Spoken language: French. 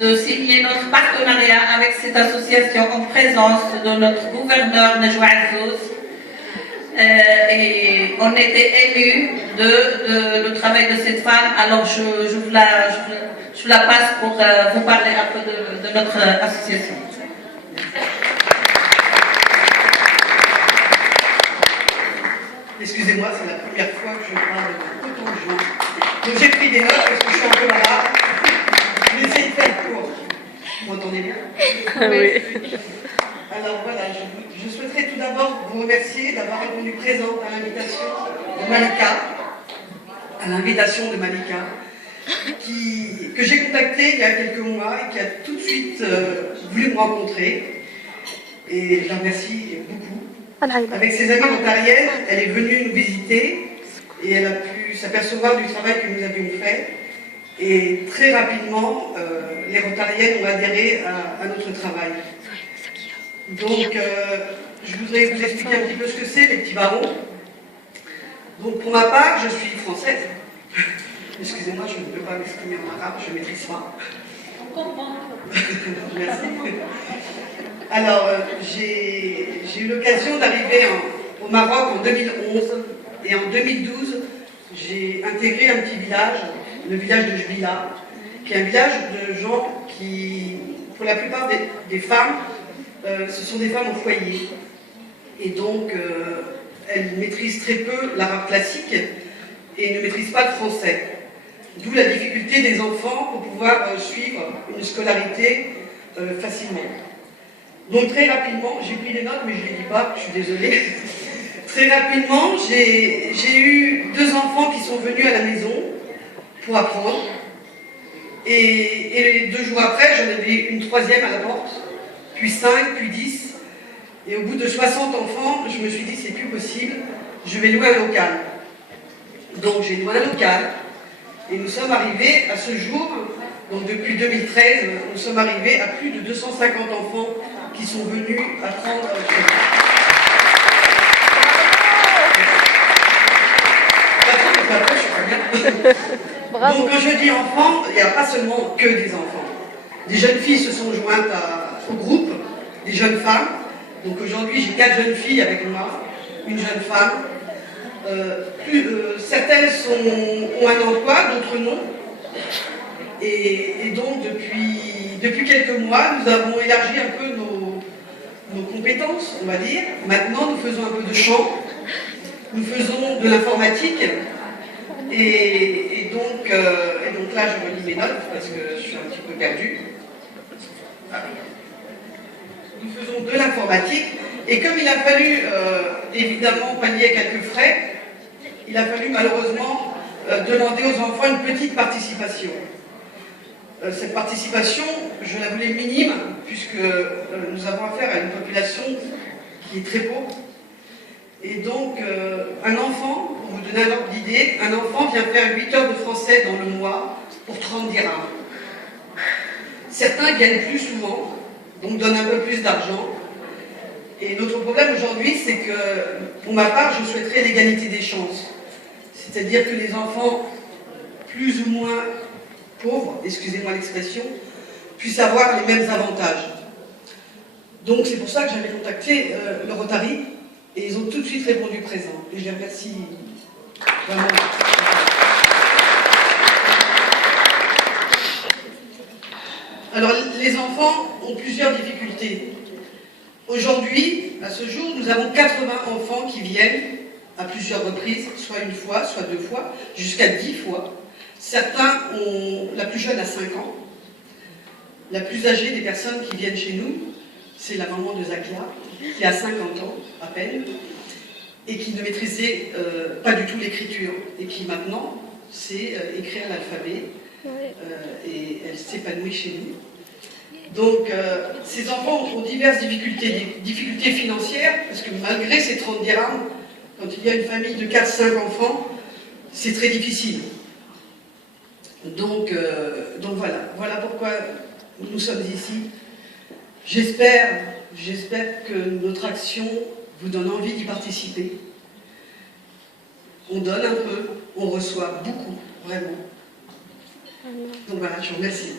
de signer notre partenariat avec cette association en présence de notre gouverneur Nejwa Azzouz. Et on était élus de travail de cette femme. Alors je vous la passe pour vous parler un peu de notre association. Excusez-moi, c'est la première fois que je parle de autant de gens. Donc j'ai pris des notes parce que je suis un peu malade. Je vais essayer de faire court. Vous m'entendez bien? Oui. Alors voilà, je souhaiterais tout d'abord vous remercier d'avoir répondu présente à l'invitation de Malika, que j'ai contactée il y a quelques mois et qui a tout de suite voulu me rencontrer. Et je la remercie beaucoup. Avec ses amies rotariennes, elle est venue nous visiter et elle a pu s'apercevoir du travail que nous avions fait. Et très rapidement, les rotariennes ont adhéré à notre travail. Donc, je voudrais vous expliquer un petit peu ce que c'est, les petits barons. Donc, pour ma part, je suis française. Excusez-moi, je ne peux pas m'exprimer en arabe, je ne maîtrise pas. Merci. Alors, j'ai eu l'occasion d'arriver au Maroc en 2011 et en 2012, j'ai intégré un petit village, le village de Jbila, qui est un village de gens qui, pour la plupart des femmes, ce sont des femmes au foyer. Et donc, elles maîtrisent très peu l'arabe classique et ne maîtrisent pas le français. D'où la difficulté des enfants pour pouvoir suivre une scolarité facilement. Donc très rapidement, j'ai pris des notes, mais je ne les dis pas, je suis désolée. Très rapidement, j'ai eu 2 enfants qui sont venus à la maison pour apprendre. Et 2 jours après, j'en avais une 3e à la porte, puis 5, puis 10. Et au bout de 60 enfants, je me suis dit, c'est plus possible, je vais louer un local. Donc j'ai loué un local. Et nous sommes arrivés à ce jour, donc depuis 2013, nous sommes arrivés à plus de 250 enfants qui sont venus apprendre chez nous. Donc quand je dis enfants, il n'y a pas seulement que des enfants. Des jeunes filles se sont jointes au groupe, des jeunes femmes. Donc aujourd'hui j'ai 4 jeunes filles avec moi, une jeune femme. Certaines ont un emploi, d'autres non. Et donc depuis quelques mois, nous avons élargi un peu nos compétences, on va dire. Maintenant, nous faisons un peu de chant, nous faisons de l'informatique. Et donc là, je relis mes notes parce que je suis un petit peu perdue. Nous faisons de l'informatique. Et comme il a fallu, évidemment, pallier quelques frais, il a fallu malheureusement demander aux enfants une petite participation. Cette participation, je la voulais minime, puisque nous avons affaire à une population qui est très pauvre. Et donc, un enfant, pour vous donner un ordre d'idée, un enfant vient faire 8 heures de français dans le mois pour 30 dirhams. Certains gagnent plus souvent, donc donnent un peu plus d'argent. Et notre problème aujourd'hui, c'est que, pour ma part, je souhaiterais l'égalité des chances. C'est-à-dire que les enfants, plus ou moins pauvres, excusez-moi l'expression, puissent avoir les mêmes avantages. Donc c'est pour ça que j'avais contacté le Rotary, et ils ont tout de suite répondu présent. Et je les remercie vraiment. Alors les enfants ont plusieurs difficultés. Aujourd'hui, à ce jour, nous avons 80 enfants qui viennent à plusieurs reprises, soit une fois, soit 2 fois, jusqu'à 10 fois. Certains ont, la plus jeune a 5 ans. La plus âgée des personnes qui viennent chez nous, c'est la maman de Zakia, qui a 50 ans à peine, et qui ne maîtrisait pas du tout l'écriture, et qui maintenant sait écrire l'alphabet, et elle s'épanouit chez nous. Donc, ces enfants ont diverses difficultés financières, parce que malgré ces 30 dirhams, quand il y a une famille de 4-5 enfants, c'est très difficile. Donc voilà pourquoi nous sommes ici. J'espère que notre action vous donne envie d'y participer. On donne un peu, on reçoit beaucoup, vraiment. Donc voilà, je vous remercie.